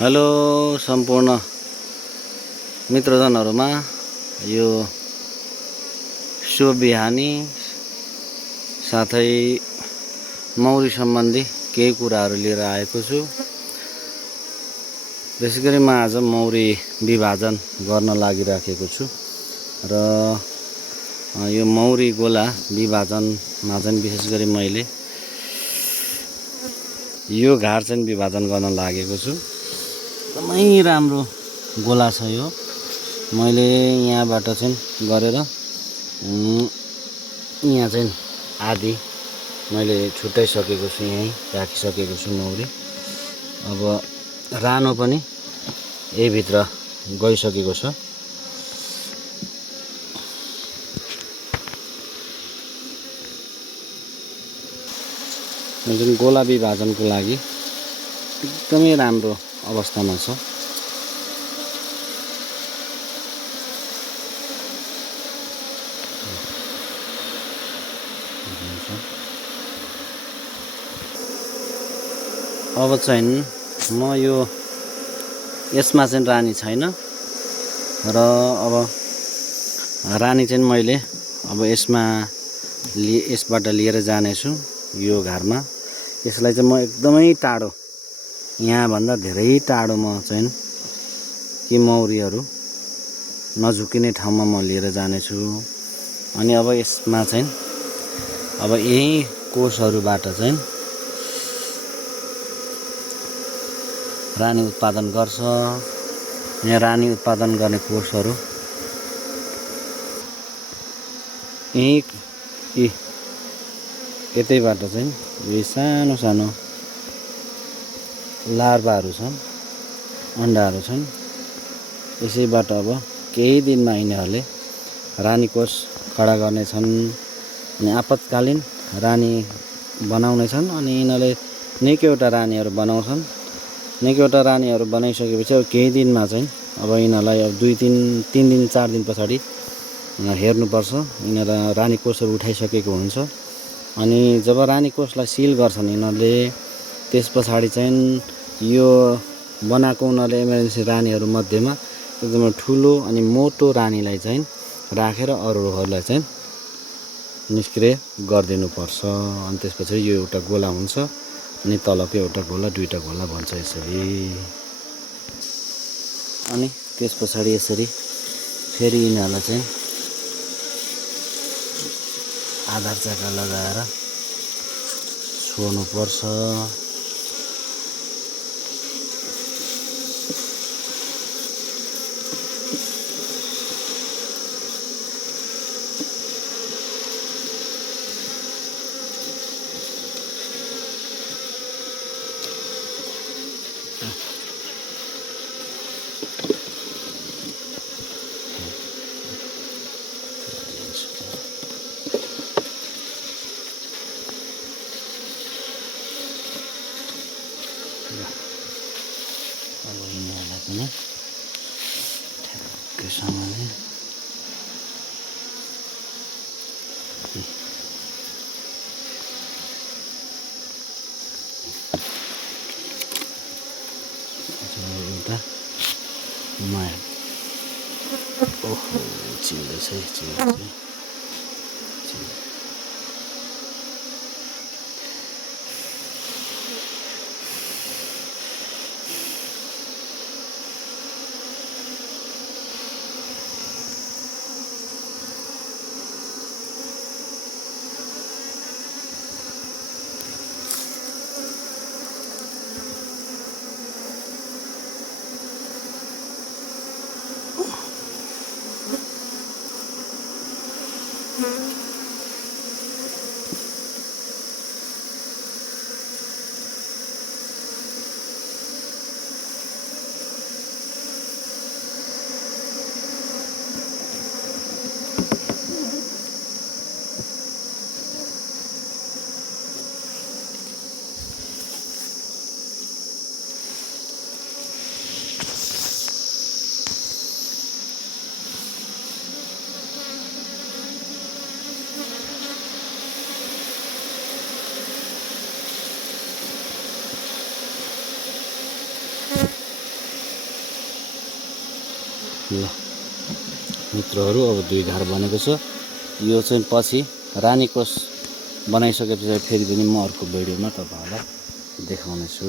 Hello सम्पूर्ण मित्रजनहरूमा यो शुभ बिहानी साथै मौरी सम्बन्धी केही कुराहरू लिएर आएको छु। विशेष गरी म आज मौरी विभाजन गर्न लागिराखेको छु र यो मौरी गोला विभाजनमा चाहिँ विशेष गरी मैले यो घार चाहिँ विभाजन गर्न लागेको छु। एकदमै राम्रो गोला छ यो। मैले यहाँबाट चाहिँ गरेर यहाँ चाहिँ आधी मैले छुट्याइसकेको छु, यहीँ राखिसकेको छु मौरी। अब रानो पनि यही भित्र गइसकेको छ। जुन गोला विभाजनको लागि एकदमै राम्रो अवस्थामा छ। अब चाहिँ म यसमा चाहिँ रानी छैन र अब रानी चाहिँ मैले अब यसबाट लिएर जानेछु यो घरमा। यसलाई चाहिँ म एकदमै टाढो, यहाँभन्दा धेरै टाढोमा चाहिँ कि मौरीहरू नझुकिने ठाउँमा म लिएर जानेछु। अनि अब यसमा चाहिँ अब यही कोषहरूबाट चाहिँ रानी उत्पादन गर्छ। यहाँ रानी उत्पादन गर्ने कोषहरू यतैबाट चाहिँ यी सानो सानो लार्भाहरू छन्, अन्डाहरू छन्। यसैबाट अब केही दिनमा यिनीहरूले रानी कोष खडा गर्नेछन् अनि आपतकालीन रानी बनाउनेछन्। अनि यिनीहरूले निकैवटा रानीहरू बनाउँछन्। निकैवटा रानीहरू बनाइसकेपछि अब केही दिनमा चाहिँ अब यिनीहरूलाई अब 3 दिन 4 दिन पछाडि हेर्नुपर्छ। यिनीहरू रानी कोषहरू उठाइसकेको हुन्छ। अनि जब रानी कोषलाई सिल गर्छन् यिनीहरूले, त्यस पछाडि चाहिँ यो बनाएको उनीहरूले इमर्जेन्सी रानीहरू मध्येमा एकदमै ठुलो अनि मोटो रानीलाई चाहिँ राखेर अरूहरूलाई चाहिँ निष्क्रिय गरिदिनुपर्छ। अनि त्यसपछि यो एउटा गोला हुन्छ अनि तलको एउटा गोला, दुईटा गोला भन्छ यसरी। अनि त्यस पछाडि यसरी फेरि यिनीहरूलाई चाहिँ आधार चाका लगाएर छोड्नुपर्छ। अब यिनीहरूलाई पनि ठ्याक्कैसँगले एउटा नयाँ ओहो चिन्दैछ चिन्दैछ। ल मित्रहरू, अब 2 घर बनेको छ। यो चाहिँ पछि रानीकोष बनाइसकेपछि फेरि पनि म अर्को भिडियोमा तपाईँहरूलाई देखाउनेछु।